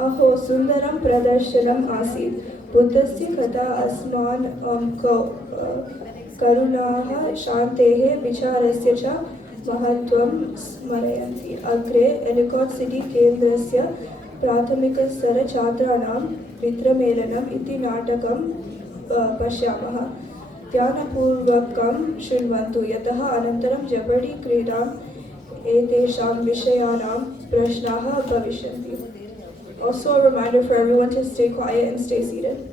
अहो सुन्दरं प्रदर्शनम् आसीत्। बुद्धस्य कथा अस्मान् करुणाः, शान्तेः, विचारस्य च महत्त्वं स्मरयन्ति। अग्रे एलिकाट् सिटी केन्द्रस्य प्राथमिकस्तरछात्राणां मित्रमेलनम् इति नाटकं पश्यामः। ध्यानपूर्वकं शृण्वन्तु, यतः अनन्तरं जबडी क्रीडाम् एतेषां विषयाणां प्रश्नाः भविष्यन्ति. Also a reminder for everyone to stay quiet and stay seated.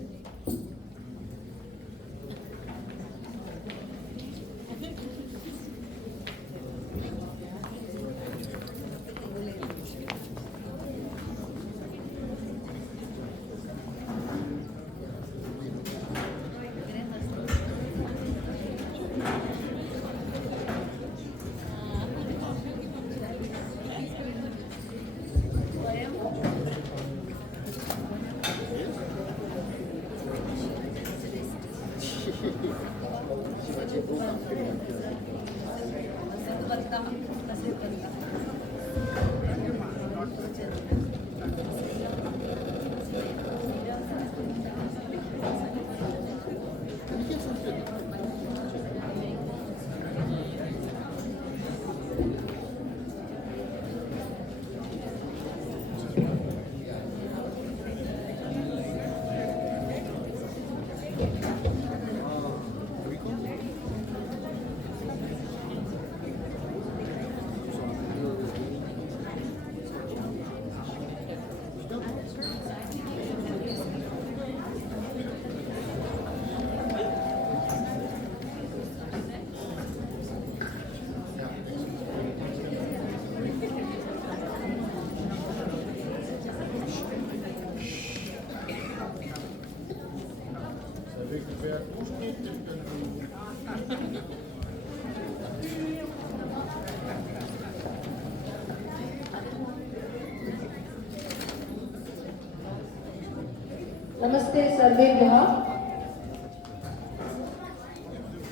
नमस्ते सर्वेभ्यः।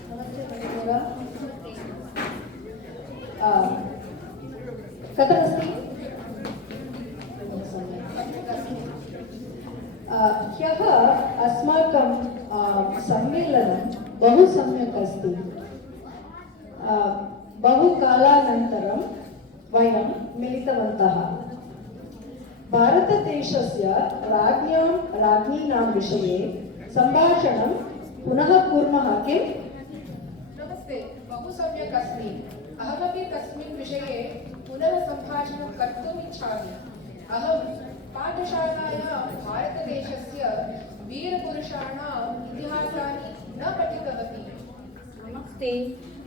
नमस्ते भगिनीभ्यः। कथमस्ति? ह्यः अस्माकं सम्मेलनं बहु सम्यक् अस्ति। बहुकालानन्तरं वयं मिलितवन्तः। भारतदेशस्य राज्ञीनां विषये सम्भाषणं पुनः कुर्मः किम्? नमस्ते, बहु सम्यक् अस्मि। अहमपि तस्मिन् विषये पुनः सम्भाषणं कर्तुम् इच्छामि। अहं पाठशालायां भारतदेशस्य वीरपुरुषाणाम् इतिहासानि न पठितवती। नमस्ते,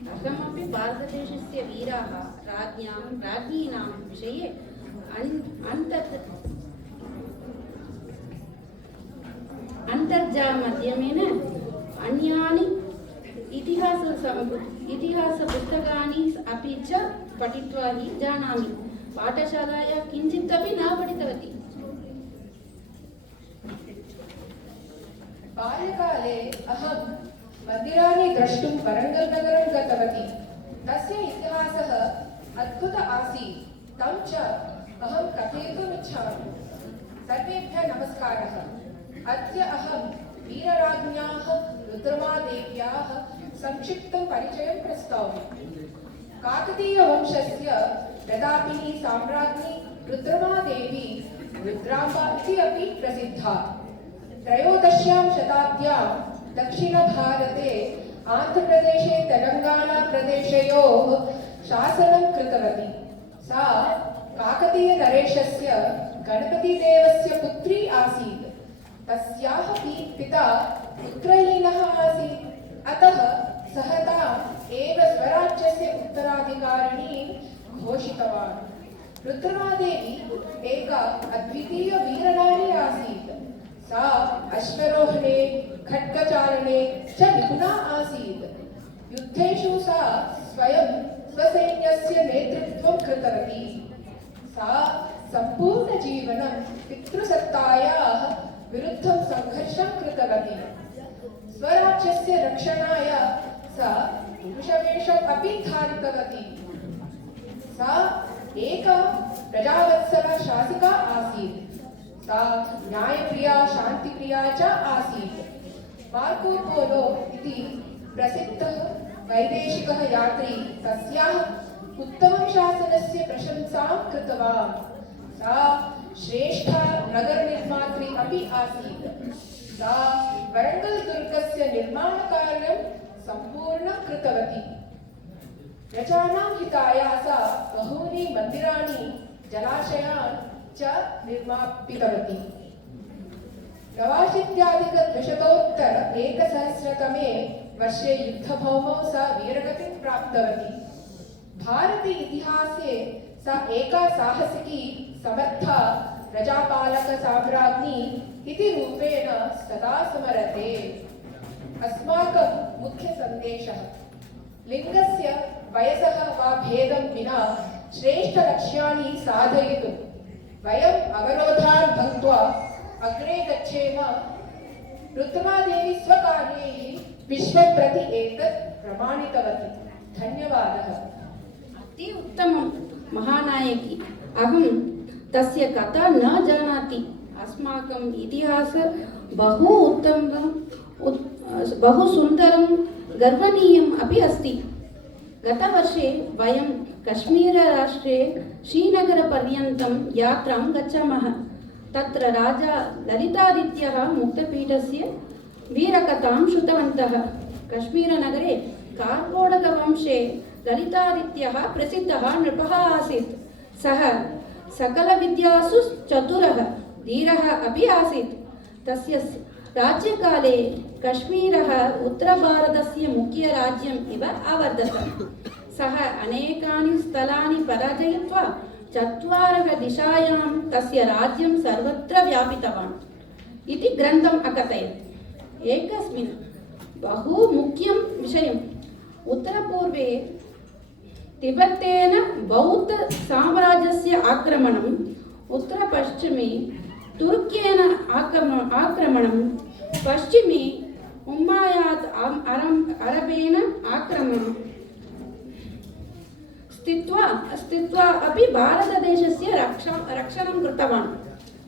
अहमपि भारतदेशस्य वीराः राज्ञीनां विषये अन्तर्जालमाध्यमेन अन्यानि इतिहासपुस्तकानि अपि च पठित्वा हि जानामि। पाठशालायां किञ्चित् अपि न पठितवती। बाल्यकाले अहं मन्दिराणि द्रष्टुं वरङ्गल् नगरं गतवती। तस्य इतिहासः अद्भुत आसीत्। तं च अहं कथयितुम् इच्छामि। सर्वेभ्यः नमस्कारः। अद्य अहं वीरराज्ञ्याः रुद्रमादेव्याः संक्षिप्तं परिचयं प्रस्तौमि। काकतीयवंशस्य प्रतापिनी साम्राज्ञी रुद्रमादेवी रुद्राम्बा इति अपि प्रसिद्धा। त्रयोदश्यां शताब्द्यां दक्षिणभारते आन्ध्रप्रदेशे तेलङ्गानाप्रदेशयोः शासनं कृतवती। सा काकतीयनरेशस्य गणपतिदेवस्य पुत्री आसीत्। तस्याः पिता पुत्रहीनः आसीत्, अतः सः ताम् एव स्वराज्यस्य उत्तराधिकारिणीं घोषितवान्। रुद्रमादेवी एका अद्वितीय वीरनारी आसीत्। सा अश्वरोहणे, खड्गचालने च निपुणा आसीत्। युद्धेषु सा स्वयं स्वसैन्यस्य नेतृत्वं कृतवती। सा सम्पूर्णजीवनं पितृसत्तायाः विरुद्धं संघर्षं कृतवती। स्वराज्यस्य रक्षणाय सा पुरुषवेषम् अपि धारितवती। सा एका प्रजावत्सला शासिका आसीत्। सा न्यायप्रिया शान्तिप्रिया च आसीत्। मार्को पोलो इति प्रसिद्धः वैदेशिकः यात्री तस्याः उत्तमं शासनस्य प्रशंसां कृतवान्। सा श्रेष्ठा नगरनिर्मात्री अपि आसीत्। सा वरङ्गल् दुर्गस्य निर्माणकार्यं सम्पूर्णं कृतवती। प्रजानां हिताय सा बहूनि मन्दिराणि जलाशयान् च निर्मापितवती। 89,200 वर्षे युद्धभौमौ सा वीरगतिं प्राप्तवती। भारते इतिहासे सा एका साहसिकी समर्था प्रजापालकसाम्राज्ञी इति रूपेण सदा स्मरते। अस्माकं मुख्यसन्देशः लिङ्गस्य वयसः वा भेदं विना श्रेष्ठलक्ष्याणि साधयितुं वयम् अवरोधान् भङ्क्त्वा अग्रे गच्छेम। रुद्रमादेवी स्वकार्यैः विश्वं प्रति एतत् प्रमाणितवती। धन्यवादः। अति उत्तमं महानायकी। अहं तस्य कथा न जानाति। अस्माकम् इतिहासः बहु उत्तमं बहु सुन्दरं गर्वनीयम् अपि अस्ति। गतवर्षे वयं कश्मीरराष्ट्रे श्रीनगरपर्यन्तं यात्रां गच्छामः। तत्र राजा ललितादित्यः मुक्तपीठस्य वीरकथां श्रुतवन्तः। कश्मीरनगरे कार्कोडकवंशे ललितादित्यः प्रसिद्धः नृपः आसीत्। सः सकलविद्यासु चतुरः धीरः अपि आसीत्। तस्य राज्यकाले कश्मीरः उत्तरभारतस्य मुख्यराज्यम् इव अवर्धत। सः अनेकानि स्थलानि पराजयित्वा 4 दिशायां तस्य राज्यं सर्वत्र व्यापितवान् इति ग्रन्थम् अकथयत्। एकस्मिन् बहु मुख्यं विषयम् उत्तरपूर्वे तिबेतेन बौद्ध साम्राज्यस्य आक्रमणम्, उत्तरपश्चिमे तुर्क्येन आक्रमणं, पश्चिमे उम्मयाद् अरबेन आक्रमणं स्थित्वा अपि भारतदेशस्य रक्षणं कृतवान्।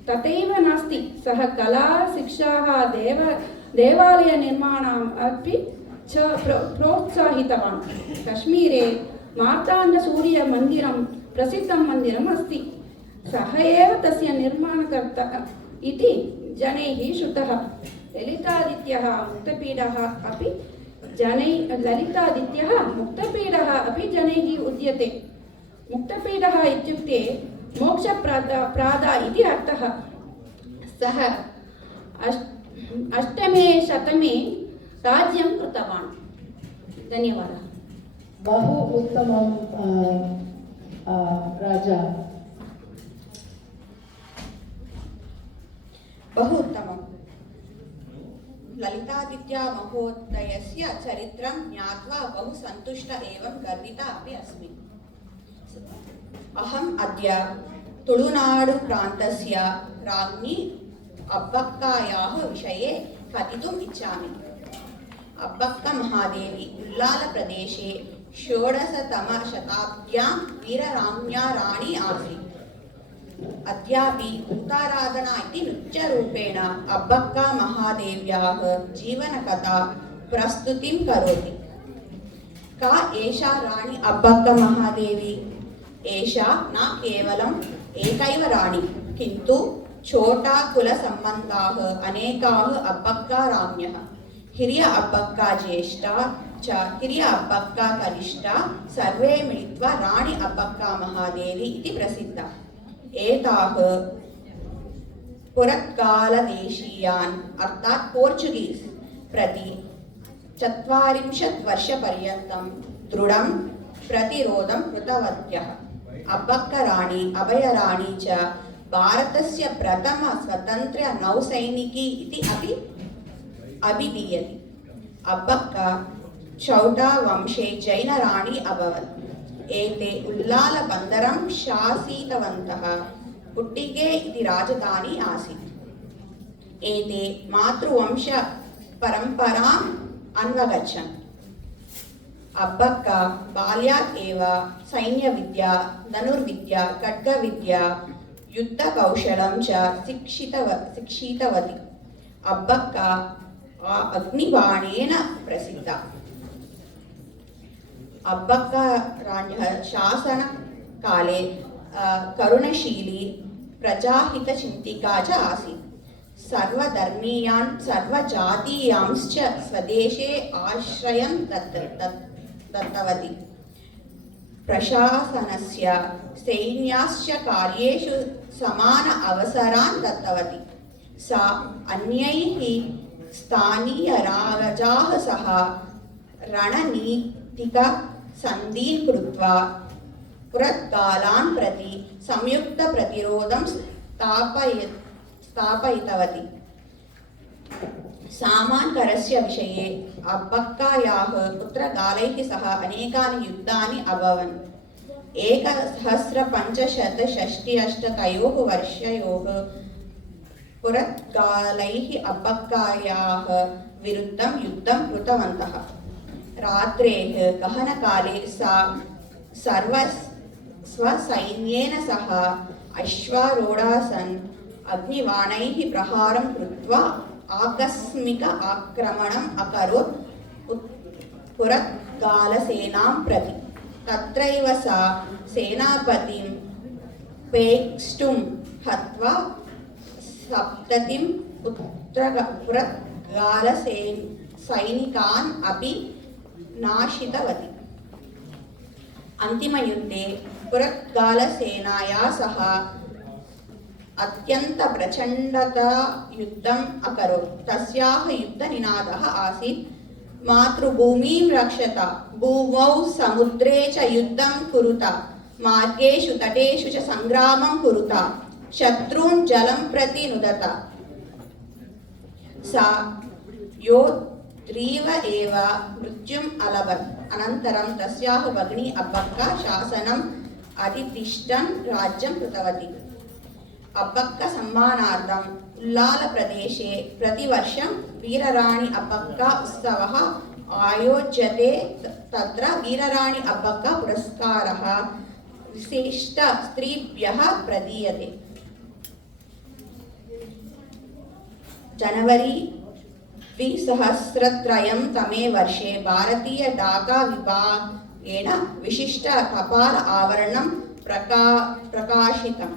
तथैव नास्ति, सः कला, शिक्षाः, देवालयनिर्माणम् अपि च प्रोत्साहितवान्। कश्मीरे मार्ताण्डसूर्यमन्दिरं प्रसिद्धं मन्दिरम् अस्ति। सः एव तस्य निर्माणकर्ता इति जनैः श्रुतः। ललितादित्यः मुक्तपीडः अपि जनैः उद्यते। मुक्तपीडः इत्युक्ते मोक्षप्रदा इति अर्थः। सः 8मे शतमे राज्यं कृतवान्। धन्यवादः। बहु उत्तमं राजा। बहु उत्तमम्। ललितादित्या महोदयस्य चरित्रं ज्ञात्वा बहु सन्तुष्टा एवं गर्विता अपि अस्मि। अहम् अद्य तुलुनाडु प्रान्तस्य राज्ञी अब्बक्कायाः विषये कथितुम् इच्छामि। अब्बक्का महादेवी उल्लालप्रदेशे 16तमशताब्द्यां वीरराज्ञा राणी आसीत्। अद्यापि भूताराधना इति नृत्यरूपेण अब्बक्का महादेव्याः जीवनकथा प्रस्तुतिं करोति। का एषा राणी अब्बक्का महादेवी? एषा न केवलम् एकैव राणी, किन्तु छोटाकुलसम्बन्धाः अनेकाः अब्बक्का राज्ञः। हिरिय अब्बक्का ज्येष्ठा च हिरिय अब्बक्का कनिष्ठा सर्वे मिलित्वा राणी अब्बक्का महादेवी इति प्रसिद्धा। एताः पुरत्कालदेशीयान् अर्थात् पोर्चुगीस् प्रति 40 वर्षपर्यन्तं दृढं प्रतिरोधं कृतवत्यः। अब्बक्का राणी, अभयराणी च भारतस्य प्रथम स्वतन्त्र नौसैनिकी इति अपि अभिधीयते। अब्बक्का चौटावंशे जैनराणी अभवत्। एते उल्लालबन्दरं शासितवन्तः। पुट्टिगे इति राजधानी आसीत्। एते मातृवंश परम्पराम् अन्वगच्छन्। अब्बक्का बाल्यात् एव सैन्यविद्या, धनुर्विद्या, खड्गविद्या युद्धकौशलं च शिक्षितवती। अब्बक्का अग्निबाणेन प्रसिद्धा। अब्बक्का राज्ञः शासनकाले करुणशीली प्रजाहितचिन्तिका च आसीत्। सर्वधर्मीयान् सर्वजातीयांश्च स्वदेशे आश्रयं दत्तवती। प्रशासनस्य सैन्याश्च कार्येषु समान अवसरान् दत्तवती। सा अन्यैः स्थानीयराजाः सह रणनीतिकसन्धिं कृत्वा पुरत्कालान् प्रति संयुक्तप्रतिरोधं स्थापयितवती। सामान्करस्य विषये अब्बक्कायाः पुत्रगालैः सह अनेकानि युद्धानि अभवन्। 1568 तयोः वर्षयोः पुरत्गालैः अब्बक्कायाः विरुद्धं युद्धं कृतवन्तः। रात्रेः गहनकाले सा स्वसैन्येन सह अश्वारूढासन् अग्निबाणैः प्रहारं कृत्वा आकस्मिक आक्रमणम् अकरोत् पुरत्गालसेनां प्रति। तत्रैव सा सेनापतिं पेक्स्टुं हत्वा 70 पुरत्गालसैनिकान् अपि नाशितवती। अन्तिमयुद्धे पुरत्गालसेनाया सह अत्यन्तप्रचण्डता युद्धम् अकरोत्। तस्याः युद्धनिनादः आसीत् मातृभूमिं रक्षत, भूमौ समुद्रे च युद्धं कुरुत, मार्गेषु तटेषु च सङ्ग्रामं कुरुत, शत्रून् जलं प्रति नुदत। सा योद्ध्रीव एव मृत्युम् अलभत्। अनन्तरं तस्याः भगिनी अब्बक्का शासनम् अधितिष्ठन् राज्यं कृतवती। अब्बक्का सम्मानार्थम् उल्लालप्रदेशे प्रतिवर्षं वीरराणि अब्बक्का उत्सवः आयोज्यते। तत्र वीरराणि अब्बक्का पुरस्कारः विशिष्टस्त्रीभ्यः प्रदीयते। जनवरी 2003 तमे वर्षे भारतीय डाका विभागेन विशिष्ट कपाल आवरणं प्रकाशितम्।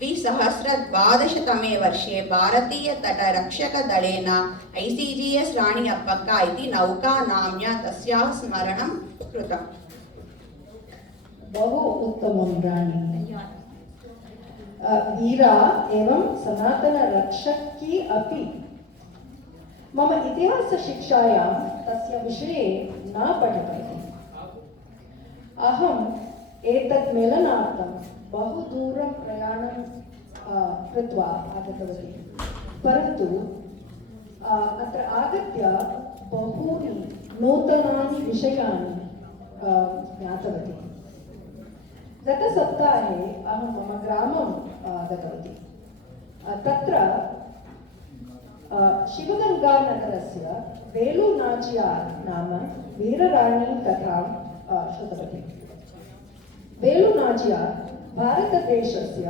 2012 तमे वर्षे भारतीय तटरक्षकदलेन ICGS राणी अब्बक्का इति नौका नाम्ना तस्याः स्मरणं कृतम्। बहु उत्तमं राणी। वीरा एवं सनातनरक्षकी अपि। मम इतिहासशिक्षायां तस्य विषये न पठितवती। अहम् एतत् मेलनार्थं बहु दूरं प्रयाणं कृत्वा आगतवती, परन्तु अत्र आगत्य बहूनि नूतनानि विषयानि ज्ञातवती। गतसप्ताहे अहं मम ग्रामं गतवती। तत्र शिवगङ्गानगरस्य वेलुनाचियार् नाम वीरराणी कथां श्रुतवती। वेलुनाचियार् भारतदेशस्य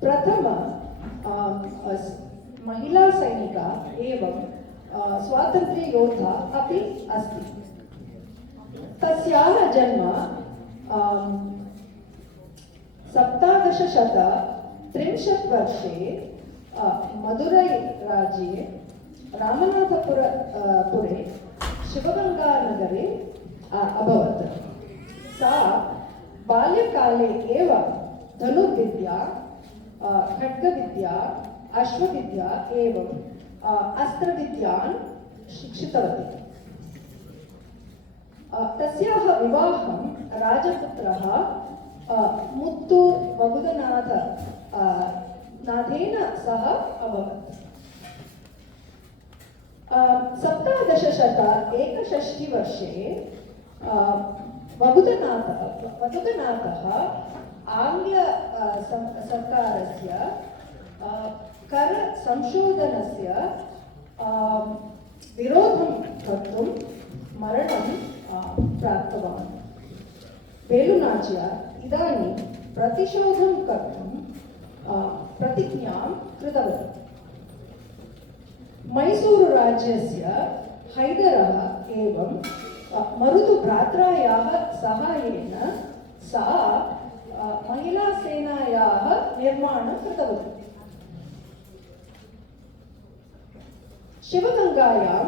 प्रथम महिला सैनिका एवं स्वातन्त्र्ययोद्धा अपि अस्ति। तस्याः जन्म 1730 वर्षे मदुरै राज्ये रामनाथपुरे शिवगङ्गानगरे अभवत्। सा बाल्यकाले एव धनुर्विद्या, खड्गविद्या, अश्वविद्या एवं अस्त्रविद्यान् शिक्षितवती। तस्याः विवाहं राजपुत्रः मुत्तु मगुदनाथेन सह अभवत्। 1761 वर्षे मगुदनाथः आङ्ग्ल सर्वकारस्य कर संशोधनस्य विरोधं कर्तुं मरणं प्राप्तवान्। वेलुनाचियार् इदानीं प्रतिशोधं कर्तुं प्रतिज्ञां कृतवती। मैसूरुराज्यस्य हैदरः एवं मरुदुभ्रात्रायाः सहायेन सा महिलासेनायाः निर्माणं कृतवती। शिवगङ्गायां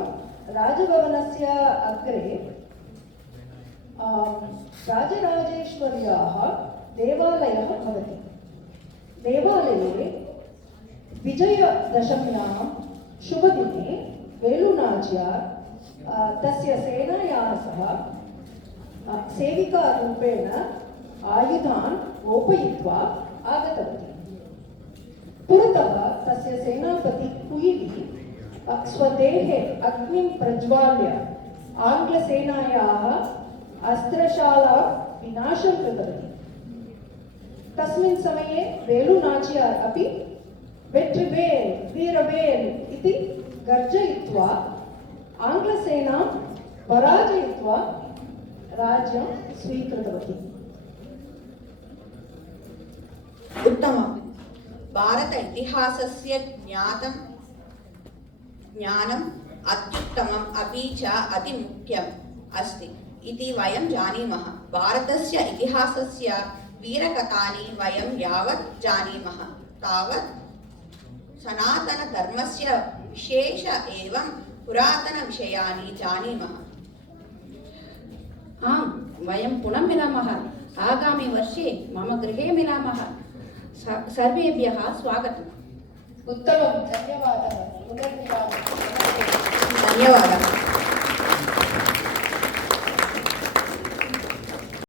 राजभवनस्य अग्रे राजराजेश्वर्याः देवालयः भवति। देवालये विजयदशम्यां शुभदिने वेलुनाच्यार् तस्य सेनायाः सह सेविकारूपेण आयुधान् गोपयित्वा आगतवती। पुरतः तस्य सेनापति कुयिली स्वदेहे अग्निं प्रज्वाल्य आङ्ग्लसेनायाः अस्त्रशाला विनाशं कृतवती। तस्मिन् समये वेलुनाचियार् अपि वेट्रिवेल् वीरवेल् इति गर्जयित्वा आङ्ग्लसेनां पराजयित्वा राज्यं स्वीकृतवती। उत्तमम्। भारत इतिहासस्य ज्ञानम् अत्युत्तमम् अपि च अतिमुख्यम् अस्ति इति वयं जानीमः। भारतस्य इतिहासस्य वीरकथानि वयं यावत् जानीमः तावत् सनातनधर्मस्य विशेष एवं पुरातनविषयानि जानीमः। आम्, वयं पुनः मिलामः। आगामि वर्षे मम गृहे मिलामः। सर्वेभ्यः स्वागतम्। उत्तमं, धन्यवादः। पुनर्मिलामः। धन्यवादः।